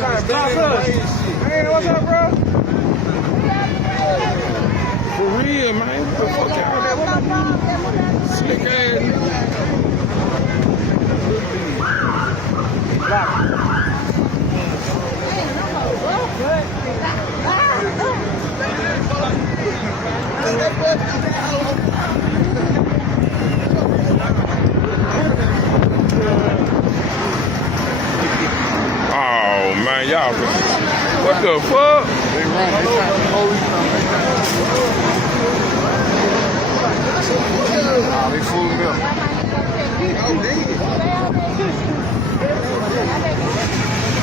Hey, what's up, bro? For real, man. What the fuck y'all got? Slick ass. Oh man, y'all, what the fuck? They run, they trying to police them. Oh, they fooling me up.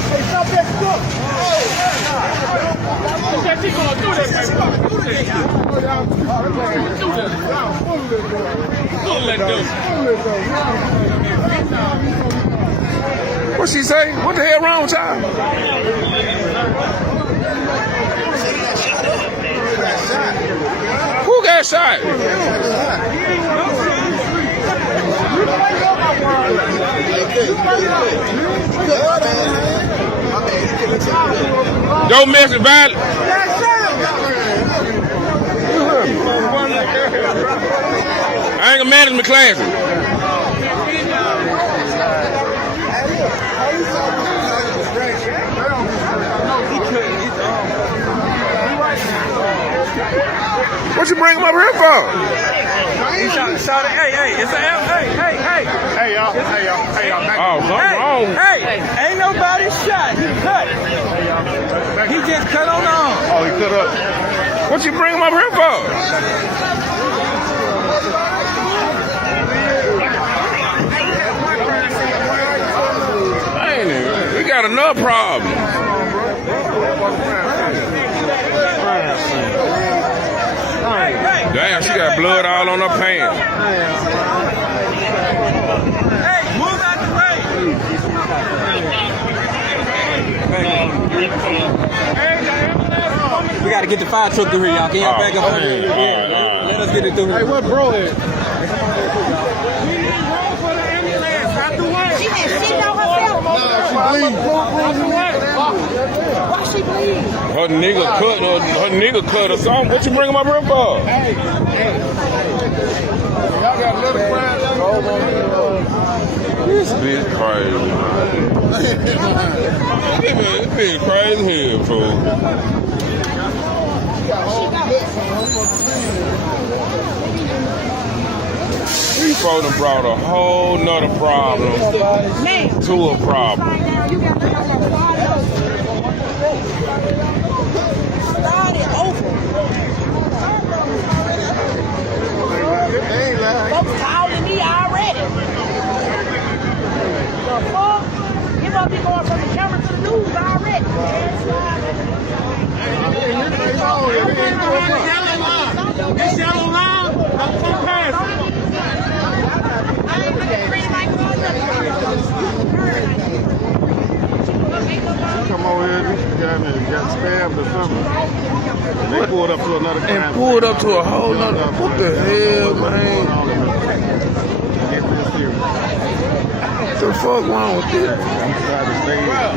Hey, stop that stuff! That shit gonna do that, what she say? What the hell wrong with y'all? Who got shot? Domestic violence. Anger management classes. What you bring him up here for? He shot it. Hey, it's a hey, y'all. Oh, something wrong. Hey, ain't nobody shot. He cut. He just cut on the arm. Oh, he cut up. What you bring him up here for? Ain't it? We got another problem. Damn, she got blood all on her pants. Hey, move out the way. We got to get the fire truck through here, y'all. Can y'all back up on here? Let us get it through here. Hey, what bro is? We need room for the ambulance. Out the way. She had shit on herself. Why she bleed? Her nigga cut or something. What you bring him up here for? Hey. Y'all got little friends. This bitch crazy. This bitch crazy here, fool. These folks done brought a whole nother problem to a problem. Folks calling me already. The fuck? You must be going from the camera to the news already. This yellow line, I'm so past. Come over here, this guy got stabbed or something. They pulled up to another crime. And pulled up to a whole nother. What the hell, man? Get this here. What the fuck wrong with this? I'm trying to stay here.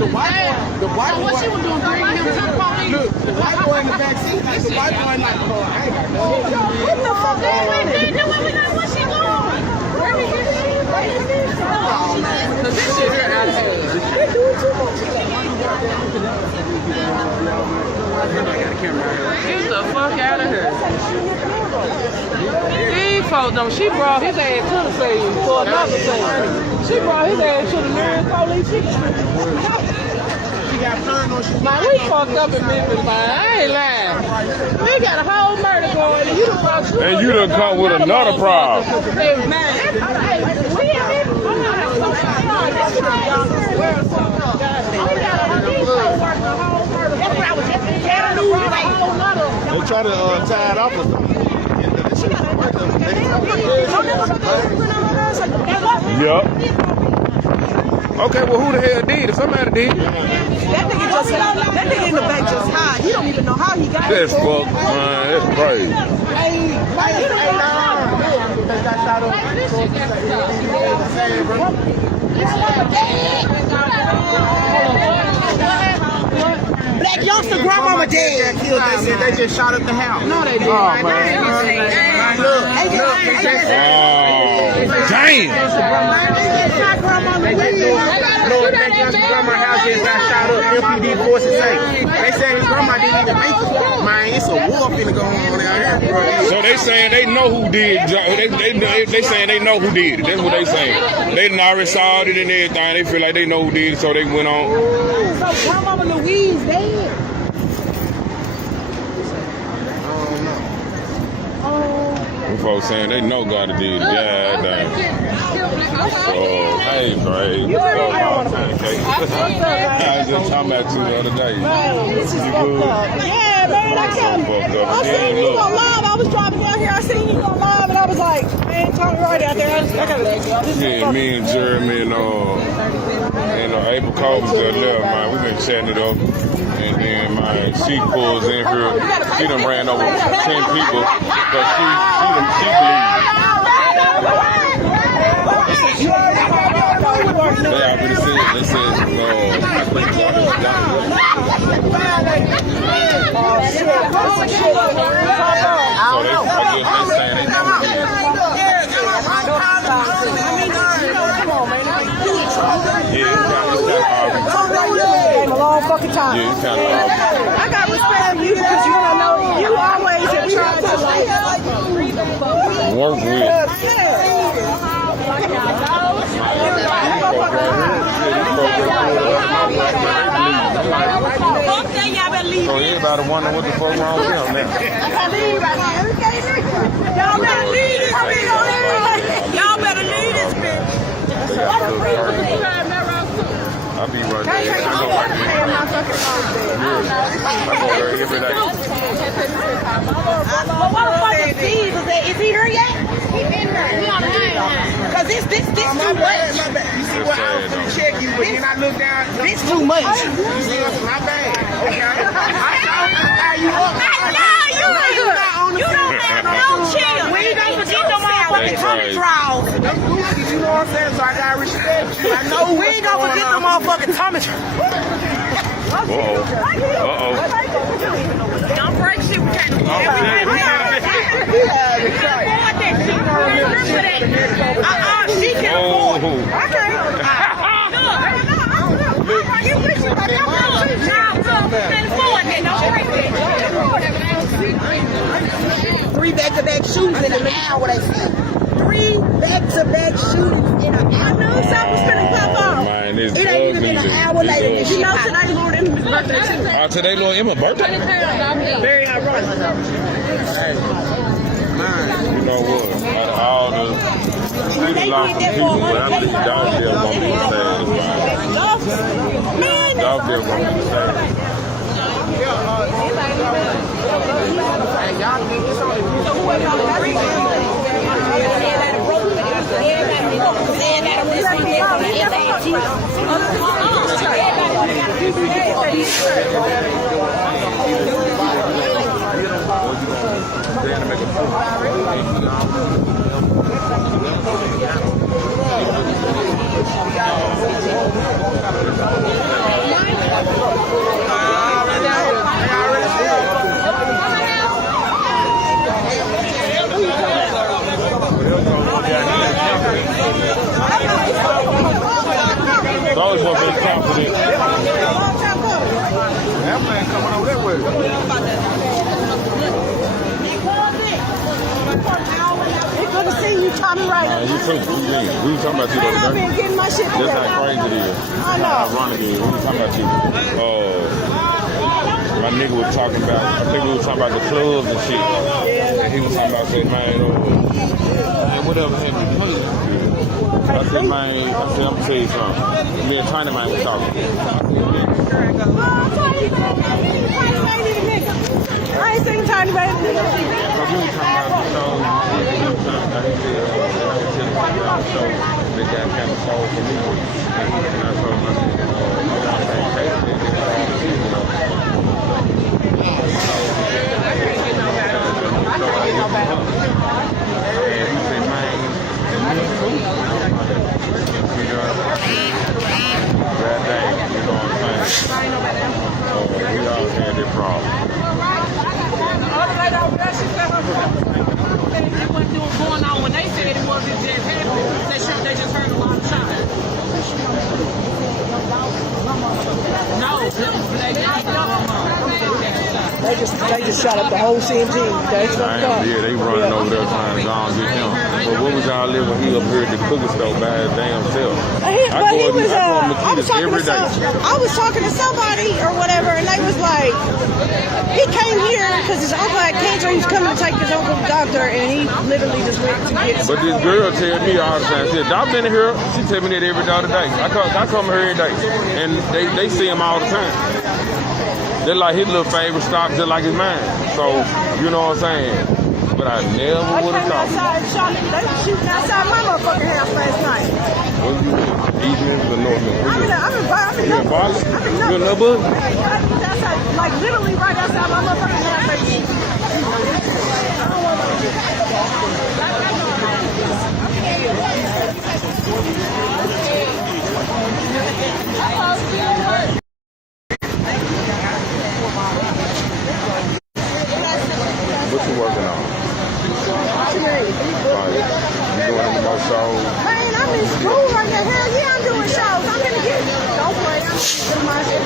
The white boy, what she was doing, bringing him to the police. Look, the white boy in the back seat, that's the white boy in like, oh, I ain't got no. What the fuck? What's she doing? This shit here out here. Get the fuck out of here. These folks don't. She brought his ass to the scene for another thing. She brought his ass to the nearest police. She got paranoid. man, we fucked up in Memphis, man. I ain't lying. We got a whole murder going, and you done come with another problem. Hey, man. They try to tie it off or something. Yup. Okay, well, who the hell did it? Somebody did. That nigga in the back just high. He don't even know how he got That's fuck, man. That's crazy. got shot up. Black youngster grandmama dead. They said they just shot up the house. No, they didn't. Oh, man. Look. Damn. Black youngster grandma's house just got shot up. MPD forces say. They said his grandma didn't even make it. Man, it's a war finna go on out here, bro. So they saying they know who did. They saying they know who did it. That's what they saying. They done already saw it and everything. They feel like they know who did it, so they went on. So grandmama Louise dead. Them folks saying they know God did it. Yeah, damn. So, hey, Bray. I was just talking about you the other day. This is fucked up. Yeah, man, I can't. I seen you on live. I was driving down here. I seen you on live, and I was like, man, Tommy right out there. I gotta let you. Yeah, me and Jeremy and April Cole was there left, man. We been chatting it up. And then my she pulls in here. She done ran over 10 people, but she believes. They already said, they said, Fucking time. yeah, it's kind of I got respect for you because you don't know you always have tried to work with. So everybody wondering what the fuck wrong with them now. Y'all better leave this bitch. Y'all better leave this bitch. I be right there. I go right there. I go there every day. Well, what the fuck is Steve? Is he here yet? He been here. He on the line. Cause this too much. You see what I was gonna check you, but then I look down. This too much. You see what's my bad. Okay. I saw you up. I know you don't have no chill. We ain't gonna forget no motherfucking tummy draws. You know what I'm saying? So I gotta respect you. I know We ain't gonna forget the motherfucking tummy draws. Uh-oh. Don't break shit. We can't. She can afford. Okay. Three back-to-back shootings in an hour, they said. 3 back-to-back shootings in an hour. I knew something was finna pop off. Man, it's It ain't even been an hour later than she know today's Lord Emmy's birthday too. Today, Lord Emma's birthday? Very ironic. You know what? Out of all the student lost some people, but I think Dolphaveli won't be the same. Dolphaveli won't be the same. It's always one big confidence. that man coming over that way. It's good to see you, Tommy, right now. You too. We was talking about you the I've other day. been getting my shit That's together. how crazy it is. I know. Ironic it is. We was talking about you. My nigga was talking about, I think we was talking about the clubs and shit. And he was talking about saying, man, whatever happened to play. I said, man, I'm gonna tell you something. Me and Tiny Man was talking. I ain't seen Tiny Baby. Because we were talking about the show. They got kind of sold for me. And I told him, and he said, man, shot up the whole CMT. That's fucked up. Yeah, they running over there trying to go and get him. But what was y'all living when he up here at the cookie store by his damn self? I was talking to somebody or whatever, and they was like, he came here because his uncle had cancer. He was coming to take his uncle to the doctor, and he literally just went to get. But this girl tell me all the time, she said, Doc been here. She tell me that every other day. I come here every day, and they see him all the time. They're like his little favorite stop, just like his mine. So you know what I'm saying. But I never would have thought. They were shooting outside my motherfucking house last night. What you Eastern or Northern? I'm in Boston? You in Nubba? Like literally right outside my motherfucking house. What you working on? You doing any more shows? Man, I'm in school right now. Hell yeah, I'm doing shows. I'm gonna get. Don't play. I'm doing my shit.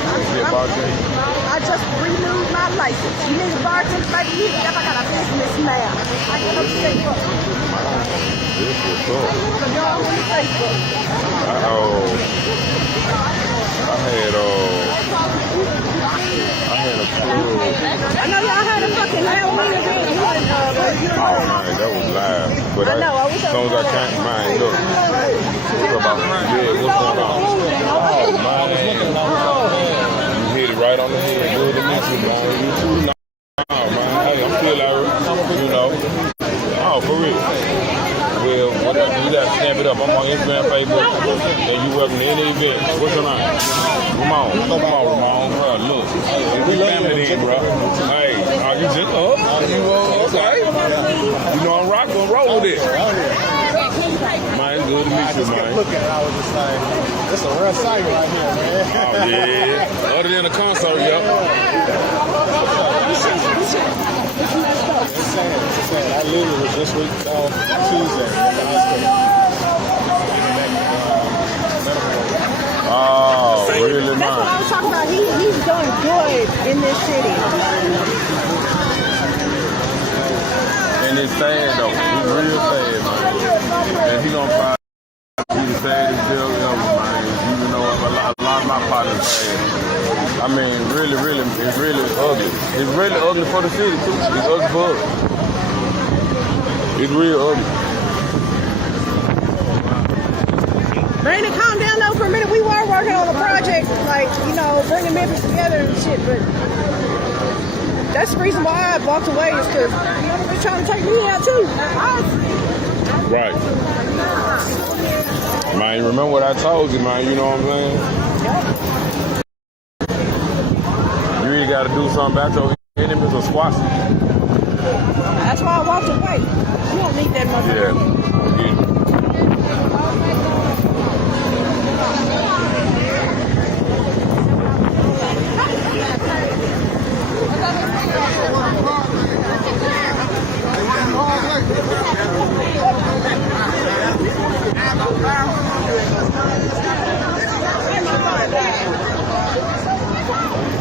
I just renewed my license. You need a bartender, baby. If I got a business now, I get up to Facebook. This is cool. Facebook. I had a clue. I know y'all had a fucking Halloween event. Oh man, that was live. But as soon as I came, man, look. What's about? Yeah, what's going on? Oh man, you hit it right on the head. Good to meet you, man. You too now, man. Hey, I'm still out, you know. Oh, for real. Well, you gotta snap it up. I'm on Instagram, Facebook, and you welcome to any event. What's your name? Ramon. Come on, Ramon. Look, we family then, bro. Hey, are you just up? Okay. You know I'm rocking and roll with it. Man, it's good to meet you, man. Looking, I was just like, this is a real sight right here, man. Oh, yeah. Other than the concert, yep. It's sad. I literally was this week Tuesday at the hospital. Oh, really, man? That's what I was talking about. He's done good in this city. And it's sad, though. It's real sad, man. And he gonna find he's the saddest bill ever, man. Even though a lot of my partners sad. I mean, really, it's really ugly. It's really ugly for the city, too. It's ugly for us. It's real ugly. Brandon, calm down though for a minute. We were working on a project, like, you know, bringing Memphis together and shit, but that's the reason why I walked away is because they're trying to take me out too. Right. Man, you remember what I told you, man, you know what I'm saying? You really gotta do something about your enemies or squash them. That's why I walked away. You don't need that motherfucker. Yeah.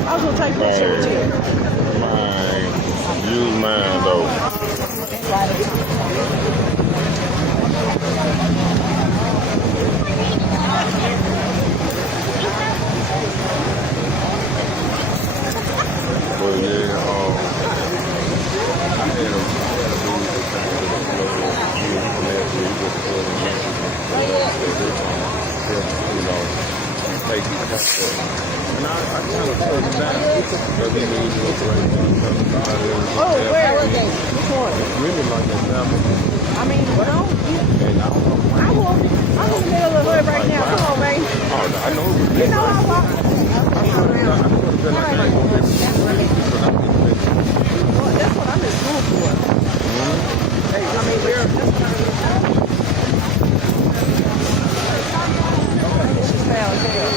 I was gonna take my shirt too. Man, use mine though. But yeah, I had a and I kind of told him that we need to Oh, where are they? Which one? really like that family. I mean, well, And I don't know. I'm in the middle of the hood right now. Come on, man. Oh, I know. You know I walk. That's what I'm in school for. I mean, it's just foul as hell.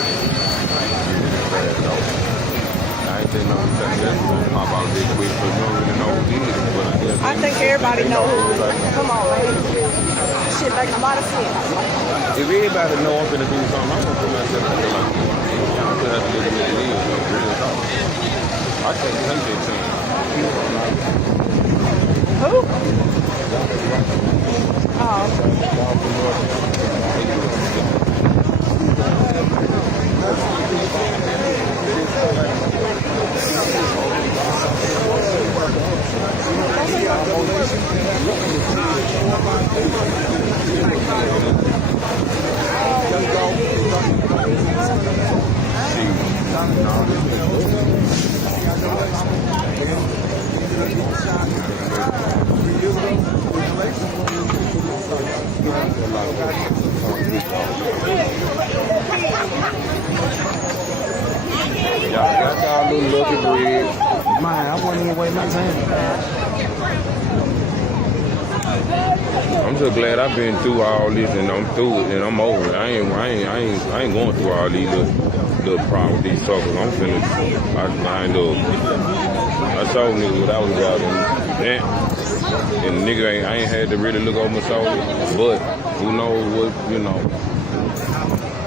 I ain't think no that pop out this week, but you don't really know who did it. But I think everybody knows. Come on, man. Shit make a lot of sense. if everybody know I'm gonna do something, I'm gonna put myself out there like, y'all could have to look at it. I can't take that chance. Who? Oh. Y'all got y'all little lucky bread. Man, I wasn't even waiting my time. I'm just glad I've been through all this and I'm through it and I'm over it. I ain't going through all these little problems, these suckers. I'm finna, I ain't up. I told niggas what I was about and the nigga I ain't had to really look over my shoulder, but who knows what,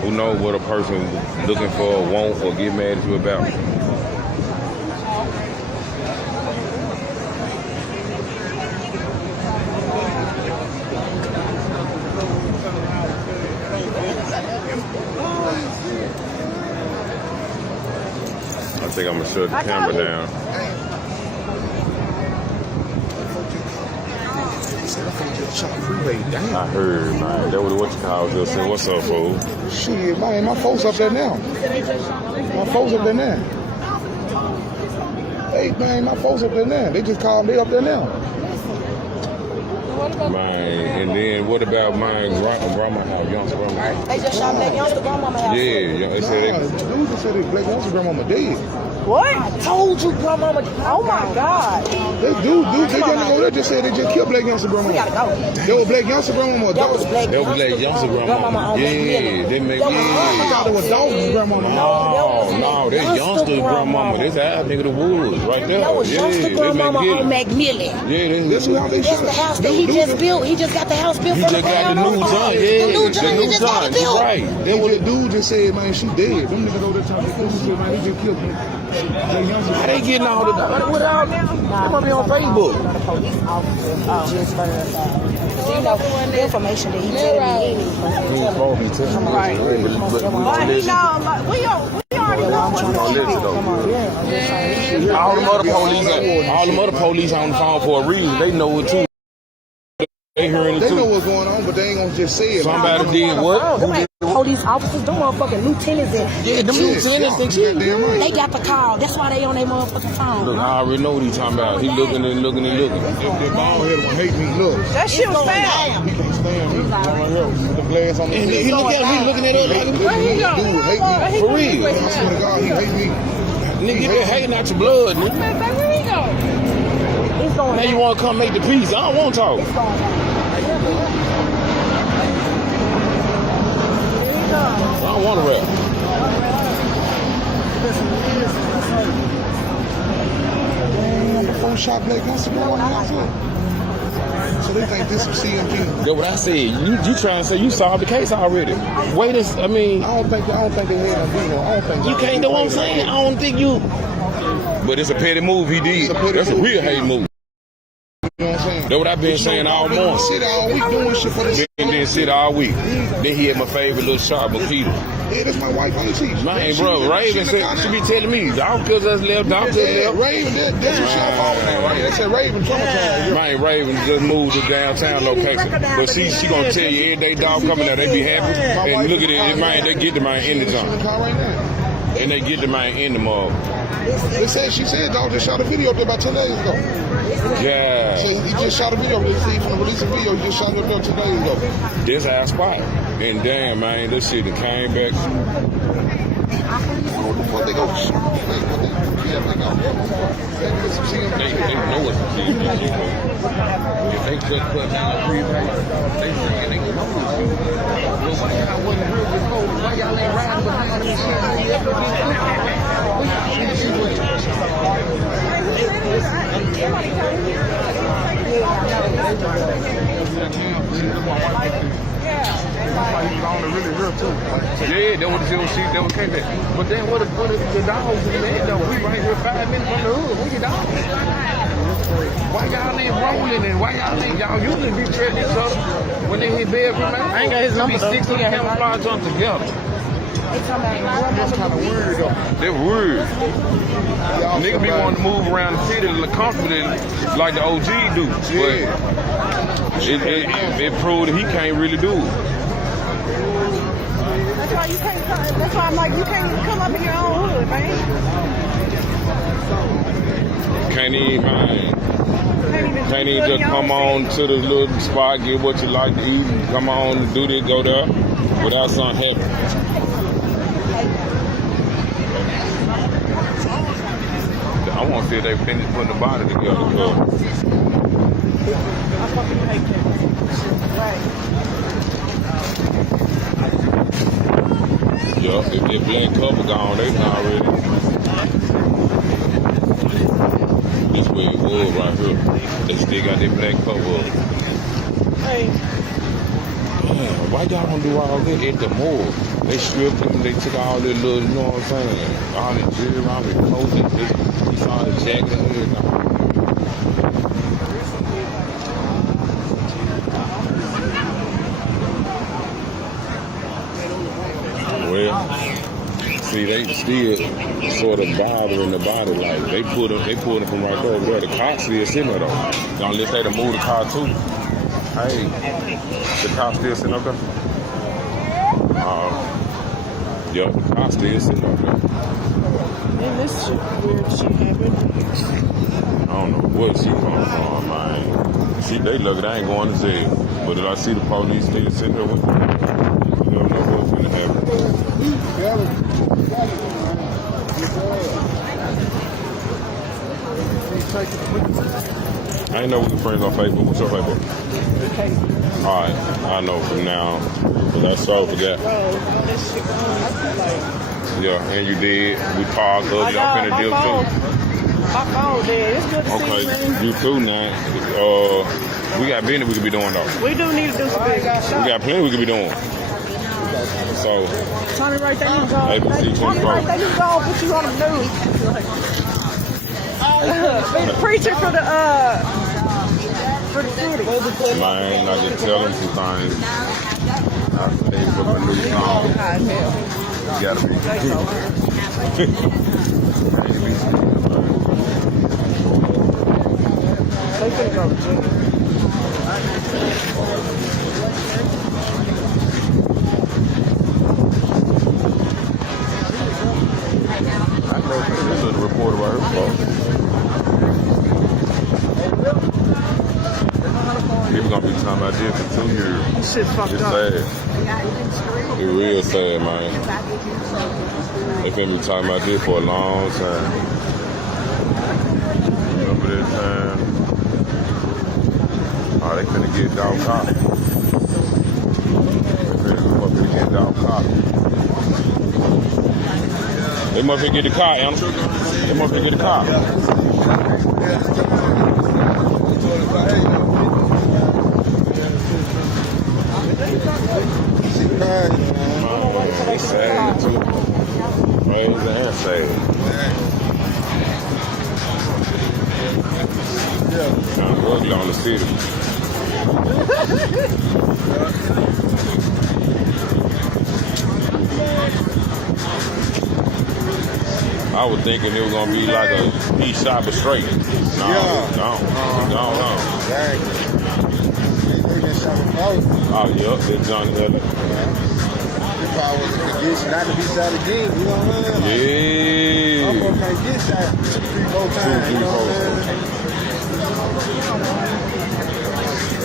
who knows what a person looking for, want, or get mad at you about. I think I'm gonna shut the camera down. I heard, man. That was what you call just saying, what's up, fool? Shit, man, my folks up there now. My folks up there now. Hey, man, my folks up there now. They just called me up there now. Man, and then what about my grandma house, youngster grandma house? They just shot that youngster grandmama house. Yeah, they said Dude just said that black youngster grandmama dead. What? I told you, grandmama. Oh my God. They young nigga just said they just killed black youngster grandmama. We gotta go. They were black youngster grandmama. That was black. That was black youngster grandma. Yeah, they make I thought it was Dolph's grandmama. No, that's youngster grandmama. That's our nigga the woods right there. That was youngster grandmama on McMillan. Yeah, That's how they That's the house that he just built. He just got the house built. He just got the new John. Yeah, The new John. He just got it built. Right. That what the dude just said, man, she dead. Them niggas over there talking to said, man, he just killed me. How they getting all the what all? They must be on Facebook. The police officer just verified. You know, the information that he gave me. He told me to. Right. But But he know, like, we already know what's going on. All them other police on the phone for a reason. They know it too. They hearing it They know too. what's going on, but they ain't gonna just say it. Somebody did what? Police officers, them motherfucking lieutenants and Yeah, them lieutenants and shit. they got the call. That's why they on their motherfucking phone. Look, I already know what he's talking about. He looking and looking and looking. That bald head one hate me. Look, That shit was bad. he can't stand me. Right here, with the glass on the And he look at me looking at us like, Dude hate me. for real. I swear to God, he hate me. Nigga, get that hating out your blood, nigga. Where he go? It's going Now you want to come make the peace. I don't want to talk. I don't want to rap. The first shot black Instagram on the outside. So they think this is CMP. That's what I said. You trying to say you solved the case already? Wait a, I mean, I don't think they had no video. I don't think You can't know what I'm saying. I don't think you. but it's a petty move he did. That's a real hate move. You know what I'm saying? That's what I've been saying all morning. Sit all week doing shit for this. And then sit all week. Then he had my favorite little shop, Makita. Yeah, that's my wife, auntie. Man, bro, Raven said, she be telling me, dog kills us left, dog kills Yeah, left. Raven, that's what she following that, right? They said Raven traumatized. Man, Raven just moved to downtown location. But she gonna tell you every day dog coming out, they be happy. And look at it, man, they get the man in the She in the jump. car right now. And they get the man in the mug. She said dog just shot a video up there about 10 days ago. Yeah. He just shot a video. They see from the release a video. He just shot it up there 10 days ago. This our spot. And damn, man, this shit that came back. What they go? They know it's a shit. If they just put down the freeway, they saying they know it's shit. Well, why y'all wasn't real before? Why y'all ain't riding behind this shit? Yeah, that was the shit that was came back. But then what if the dogs in there though? We right here 5 minutes from the hood. Where your dogs? Why y'all ain't rolling and why y'all ain't y'all usually be treating each other when they hit bed? I ain't got his number. 6 of them camouflage on together. That's kind of weird though. They're weird. Nigga be wanting to move around the city comfortably like the OG do. But it proved that he can't really do it. That's why you can't come. That's why I'm like, you can't even come up in your own hood, man. Can't even just come on to the little spot, get what you like to eat, and come on and do this, go there, without something happening. I want to see if they finish putting the body together. I fucking hate that. Right. Yeah, if that black cover gone, they not ready. This way it was right here. They still got that black cover up. Hey. Man, why y'all don't do all that at the morgue? They stripped him, they took all that little, you know what I'm saying? All that jewelry, all that clothes, he saw the jacket and everything. Well, see, they still sort of bothering the body, like they pulled him from right there over there. The Cauc still sitting there though. Unless they done move the car too. Hey, the Cauc still sitting up there? Yup, the Cauc still sitting up there. Man, this shit weird shit happened. I don't know what she coming from, man. They look at I ain't going to jail. But if I see the police still sitting there with them, you don't know what's going to happen. I ain't know we were friends on Facebook. What's your Facebook? Alright, I know from now. But I so forgot. Yeah, and you did. We parked up. Y'all finna deal too. My phone dead. It's good to see you, man. You too now. We got business we could be doing though. We do need to do some business. We got plenty we could be doing. So, Tommy right there, you go. ABC Tommy right there, you go. Put you on the news. Be the preacher for the city. man, I just tell them some things. I say for my new song. You gotta be They finna go to jail. I know this is a reporter right here, folks. People gonna be talking about this for 2 years. This shit fucked It's up. sad. It's real sad, man. They finna be talking about this for a long time. Remember that time? Oh, they finna get Dolph. They finna get Dolph. They must get the car, Anna. They must get the car. They sad too. Praise and sad. I'm ugly on the city. I was thinking it was gonna be like a he shot but straight. No. Oh, yeah, that's Johnny Heller. If I was in a condition not to be shot again, you know what I'm saying? Yeah. I'm gonna get shot 3-4 times, you know what I'm saying?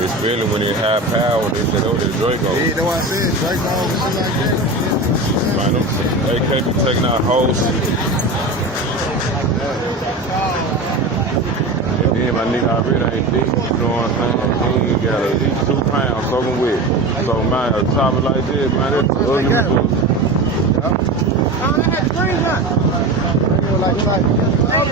Especially when it's high power, they said, oh, that's Draco. Yeah, that's what I said, Draco and shit like that. Man, they can't be taking out hoes. And then my nigga already ain't thick, you know what I'm saying? He got at least 2 pounds soaking wet. So, man, a topic like this, man, that's ugly. Hey,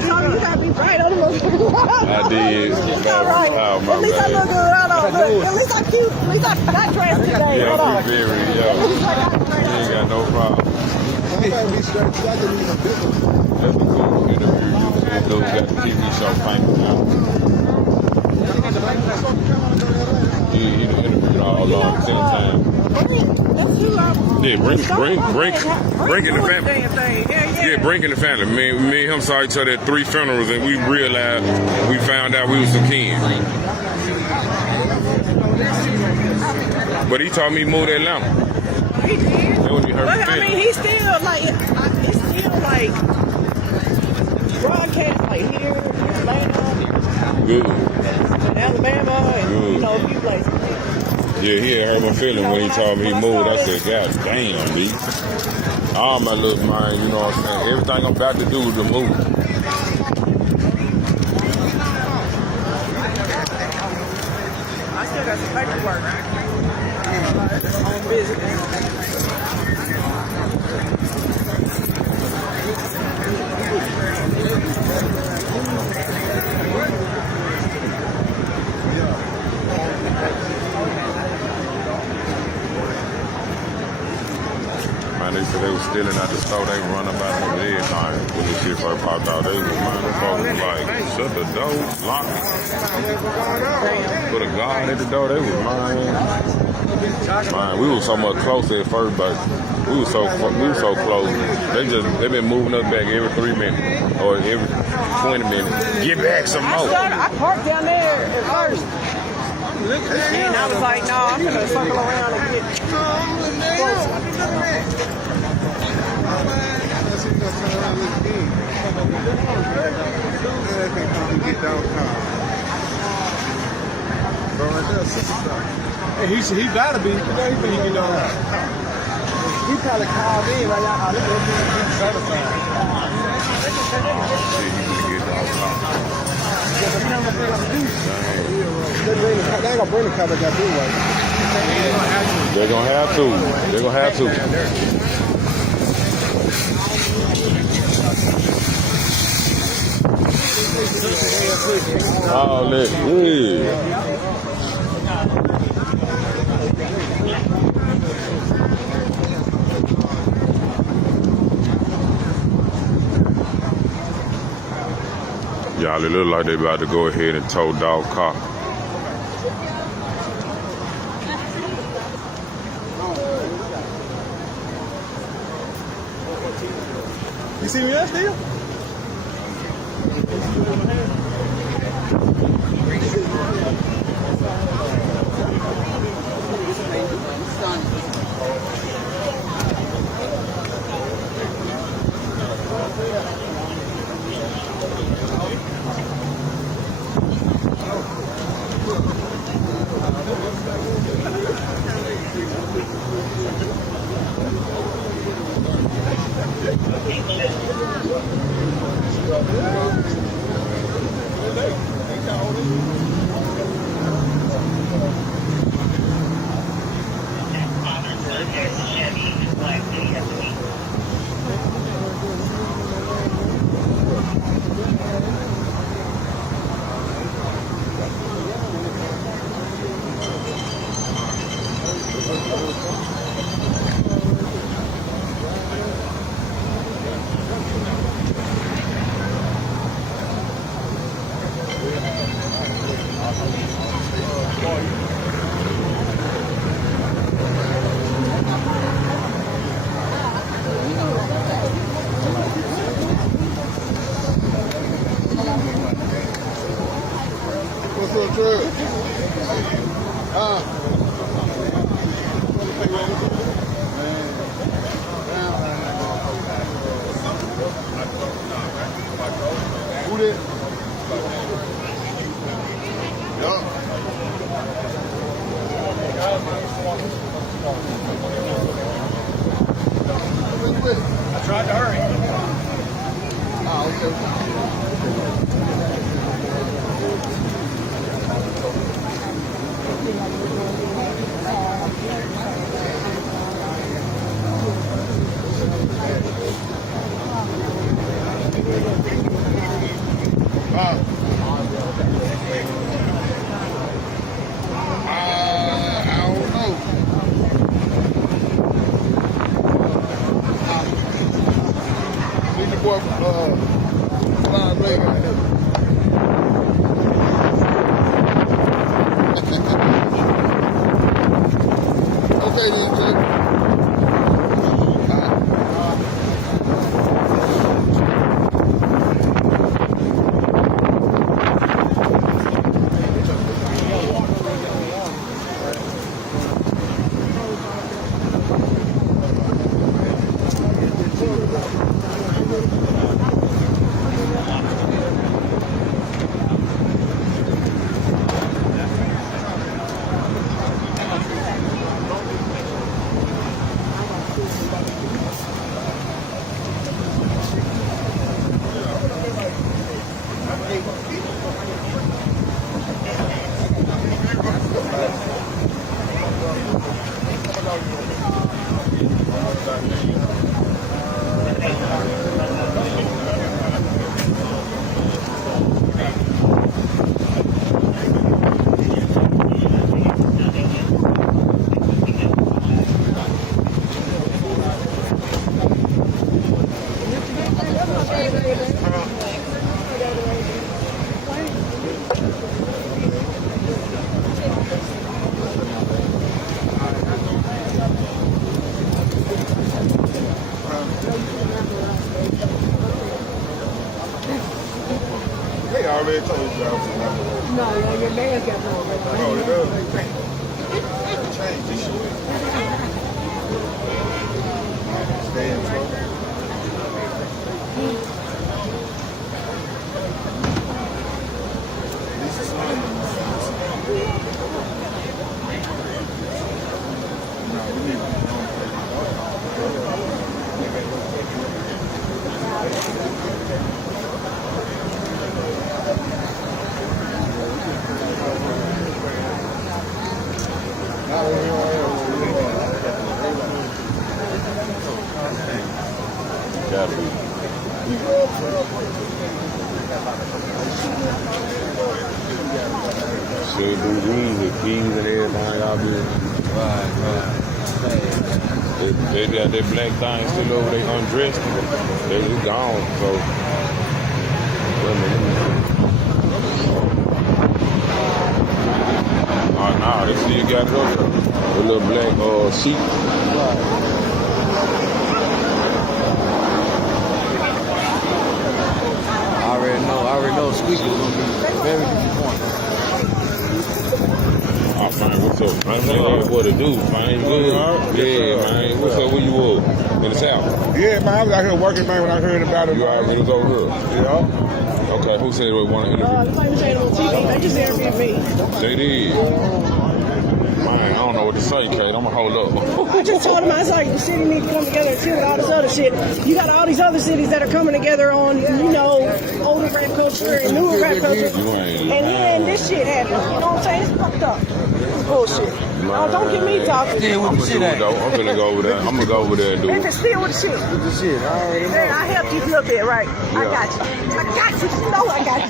Tommy, you gotta be right on the motherfucker. I did. All right. Oh, my At least I bad. look good. Hold on. Look. At least I'm cute. At least I got dressed today. Hold on. Yeah, very, yo. At least I got dressed. You ain't got no problem. Somebody be straight, I just need a bigger. That's a cool interview. You see, those got the TV show famous now. Yeah, bring in the family. Yeah, bring in the family. Me and him saw each other at 3 funerals, and we realized, we found out we was some kin. But he told me he moved to Atlanta. He did. That was But I mean, he's still like broadcast like here, Atlanta, Good. Alabama, and you know, a few places. Yeah, he had hurt my feeling when he told me he moved. I said, God damn, B. All my little mind, you know what I'm saying? Everything I'm about to do is to move. I still got some paperwork on business. Man, they said they was stealing out the store. They were running about them everything. When this shit first popped out, they was, man, them folks was like, shut the door, lock it. Put a guard at the door. They was, man, we was so much closer at first, but we was so close. They been moving us back every 3 minutes or every 20 minutes. Get back some more. I parked down there at first. And I was like, no, I'm gonna circle around and get closer. Hey, he gotta be. You know, he been getting on. He probably called in right now. Look at him certified. They ain't gonna bring the cover that do right. They're gonna have to. They're gonna have to. Oh, look, yeah. Y'all, it look like they about to go ahead and tow Dolph Cauc. You see me there still? I tried to hurry. Gotta be. Should do these with keys and everything out there. They got that black thing still over. They undressed. They was gone. So. Oh, nah, they still got it over there. The little black sheet. I already know Squeaky was gonna be very disappointed. Oh, man, what's up? Man, what to do, man? Good. Yeah, man. What's up? Where you at? In the South? Yeah, man, I was out here working, man, when I heard about it. You already was over here? Yeah. Okay, who said they want to interview? The famous channel on TV. They just interviewed me. They did. Man, I don't know what to say, Kate. I'm going to hold up. I just told them, I was like, the city needs to come together too with all this other shit. You got all these other cities that are coming together on, older rap culture and newer rap culture. And then this shit happens. You know what I'm saying? It's fucked up. It's bullshit. Oh, don't get me talking. I'm going to go over there. I'm going to go over there and do If it. it's still with the shit. With the shit, I already know. I helped you a little bit, right? I got you. I got you. You know I got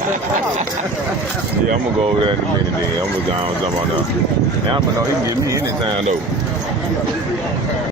you. Yeah, I'm going to go over there in a minute then. I'm going to go and jump on there. Now I'm going to know he can get me anytime, though.